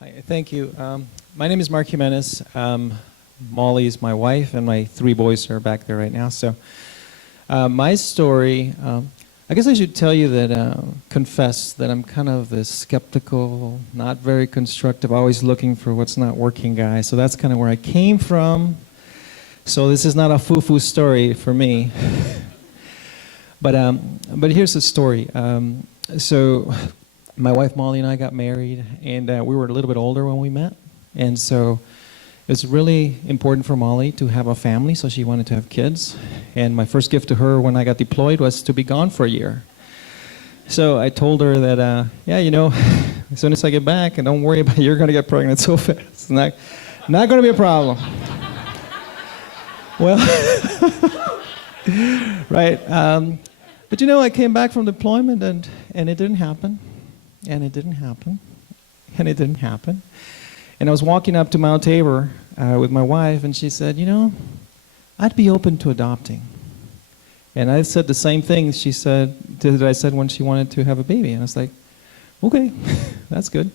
Hi, thank you. My name is Mark Jimenez. Molly is my wife, and my 3 boys are back there right now. So, my story, I guess I should tell you that, confess that I'm kind of this skeptical, not very constructive, always looking for what's not working guy. So that's kind of where I came from. So this is not a foo-foo story for me. But here's the story. So my wife Molly and I got married, and we were a little bit older when we met. And so it's really important for Molly to have a family, so she wanted to have kids. And my first gift to her when I got deployed was to be gone for a year. So I told her that, yeah, you know, as soon as I get back, and don't worry about it, you're going to get pregnant so fast. It's not going to be a problem. Well, right. But you know, I came back from deployment, and it didn't happen. And it didn't happen. And it didn't happen. And I was walking up to Mount Tabor with my wife, and she said, you know, I'd be open to adopting. And I said the same thing she said that I said when she wanted to have a baby. And I was like, okay, that's good.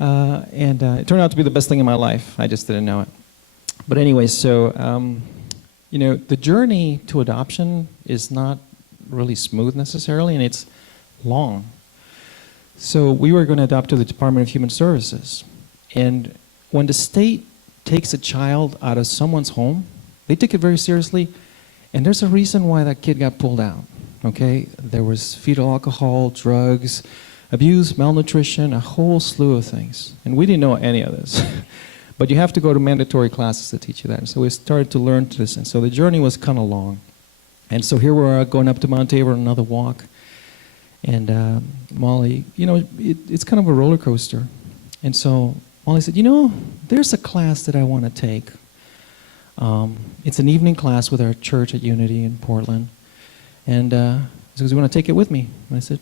And it turned out to be the best thing in my life. I just didn't know it. But anyway, so, you know, the journey to adoption is not really smooth necessarily, and it's long. So we were going to adopt to the Department of Human Services. And when the state takes a child out of someone's home, they take it very seriously, and there's a reason why that kid got pulled out, okay? There was fetal alcohol, drugs, abuse, malnutrition, a whole slew of things. And we didn't know any of this. But you have to go to mandatory classes to teach you that. And so we started to learn this, and so the journey was kind of long. And so here we are going up to Mount Tabor, another walk. And Molly, you know, it's kind of a roller coaster. And so Molly said, you know, there's a class that I want to take. It's an evening class with our church at Unity in Portland. And she goes, you want to take it with me? And I said,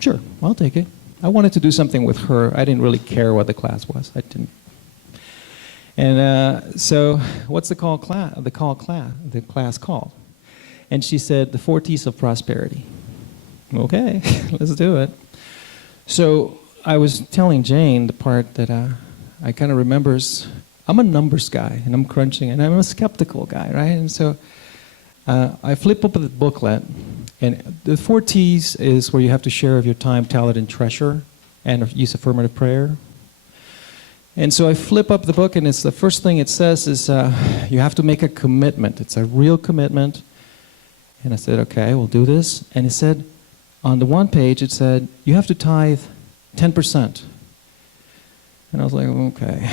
sure, I'll take it. I wanted to do something with her. I didn't really care what the class was. I didn't. And so what's the class called? And she said, the 4 T's of prosperity. Okay, let's do it. So I was telling Jane the part that I kind of remembers. I'm a numbers guy, and I'm crunching, and I'm a skeptical guy, right? And so I flip up the booklet, and the 4 T's is where you have to share of your time, talent, and treasure, and use affirmative prayer. And so I flip up the book, and it's the first thing it says is you have to make a commitment. It's a real commitment. And I said, okay, we'll do this. And it said, on the one page, it said, you have to tithe 10%. And I was like, okay.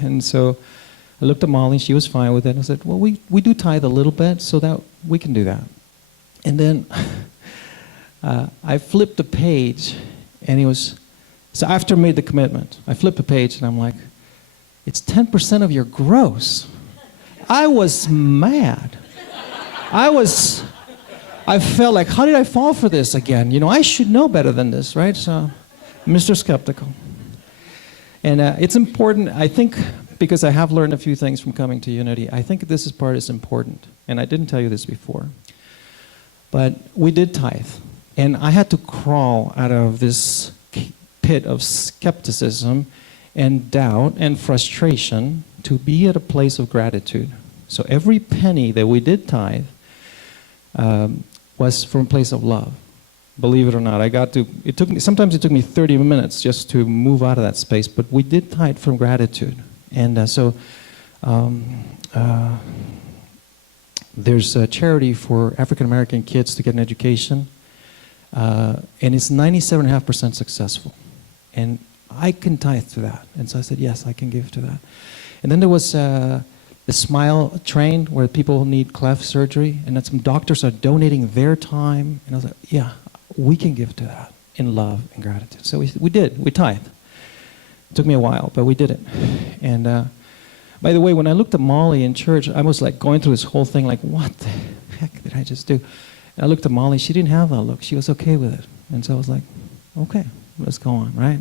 And so I looked at Molly, and she was fine with it. And I said, well, we do tithe a little bit, so that we can do that. And then I flipped the page, and it was, so after I made the commitment, I flipped the page, and I'm like, it's 10% of your gross. I was mad. I felt like, how did I fall for this again? You know, I should know better than this, right? So, Mr. Skeptical. And it's important, I think, because I have learned a few things from coming to Unity, I think this part is important. And I didn't tell you this before. But we did tithe. And I had to crawl out of this pit of skepticism and doubt and frustration to be at a place of gratitude. So every penny that we did tithe was from a place of love. Believe it or not, sometimes it took me 30 minutes just to move out of that space, but we did tithe from gratitude. And so there's a charity for African American kids to get an education, and it's 97.5% successful. And I can tithe to that. And so I said, yes, I can give to that. And then there was the Smile train where people need cleft surgery, and that some doctors are donating their time. And I was like, yeah, we can give to that in love and gratitude. So we tithed. It took me a while, but we did it. And by the way, when I looked at Molly in church, I was like going through this whole thing like, what the heck did I just do? And I looked at Molly, she didn't have that look. She was okay with it. And so I was like, okay, let's go on, right?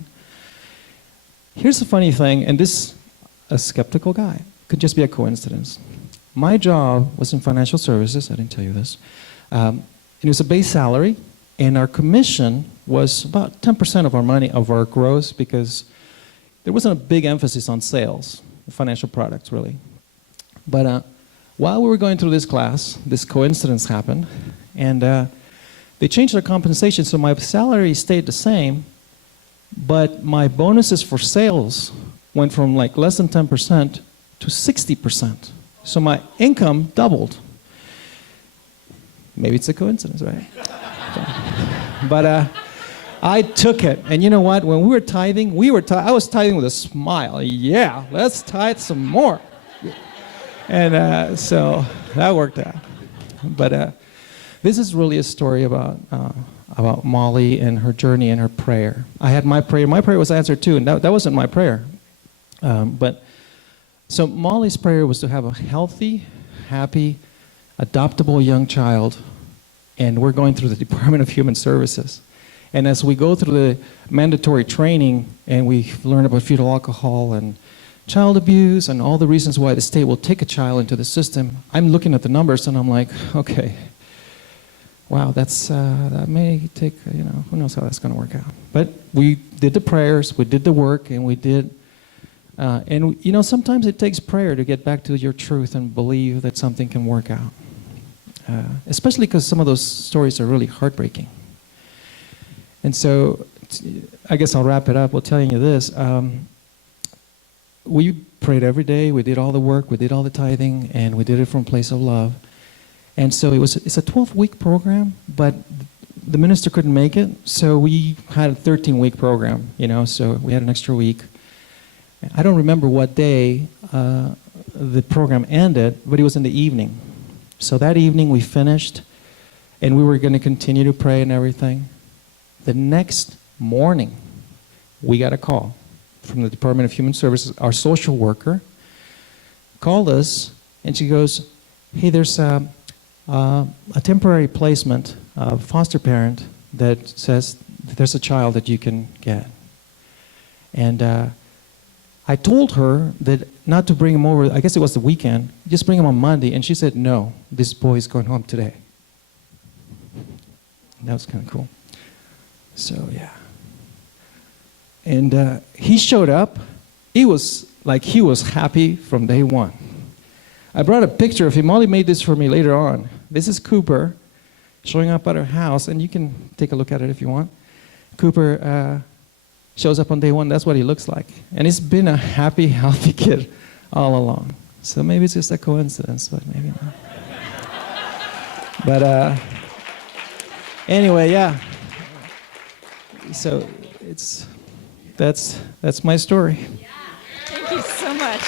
Here's the funny thing, and this, a skeptical guy, could just be a coincidence. My job was in financial services. I didn't tell you this. It was a base salary, and our commission was about 10% of our money, of our gross, because there wasn't a big emphasis on sales, financial products, really. But while we were going through this class, this coincidence happened, and they changed their compensation, so my salary stayed the same, but my bonuses for sales went from like less than 10% to 60%. So my income doubled. Maybe it's a coincidence, right? But I took it, and you know what? When we were tithing, I was tithing with a smile. Yeah, let's tithe some more. And so that worked out. But this is really a story about Molly and her journey and her prayer. I had my prayer. My prayer was answered too, and that wasn't my prayer. So Molly's prayer was to have a healthy, happy, adoptable young child, and we're going through the Department of Human Services. And as we go through the mandatory training and we learn about fetal alcohol and child abuse and all the reasons why the state will take a child into the system, I'm looking at the numbers and I'm like, okay, wow, that may take, who knows how that's going to work out. But we did the prayers, we did the work, and we did, and sometimes it takes prayer to get back to your truth and believe that something can work out. Especially because some of those stories are really heartbreaking. And so, I guess I'll wrap it up with telling you this. We prayed every day, we did all the work, we did all the tithing, and we did it from a place of love. And so it's a 12-week program, but the minister couldn't make it, so we had a 13-week program, so we had an extra week. I don't remember what day the program ended, but it was in the evening. So that evening we finished, and we were going to continue to pray and everything. The next morning, we got a call from the Department of Human Services. Our social worker called us, and she goes, hey, there's a temporary placement of foster parent that says that there's a child that you can get. And I told her that not to bring him over, I guess it was the weekend, just bring him on Monday. And she said, no, this boy is going home today. And that was kind of cool. So, yeah. And he showed up. He was happy from day one. I brought a picture of him. Molly made this for me later on. This is Cooper showing up at our house, and you can take a look at it if you want. Cooper shows up on day one. That's what he looks like. And he's been a happy, healthy kid all along. So maybe it's just a coincidence, but maybe not. But anyway, yeah. So that's my story. Yeah. Thank you so much.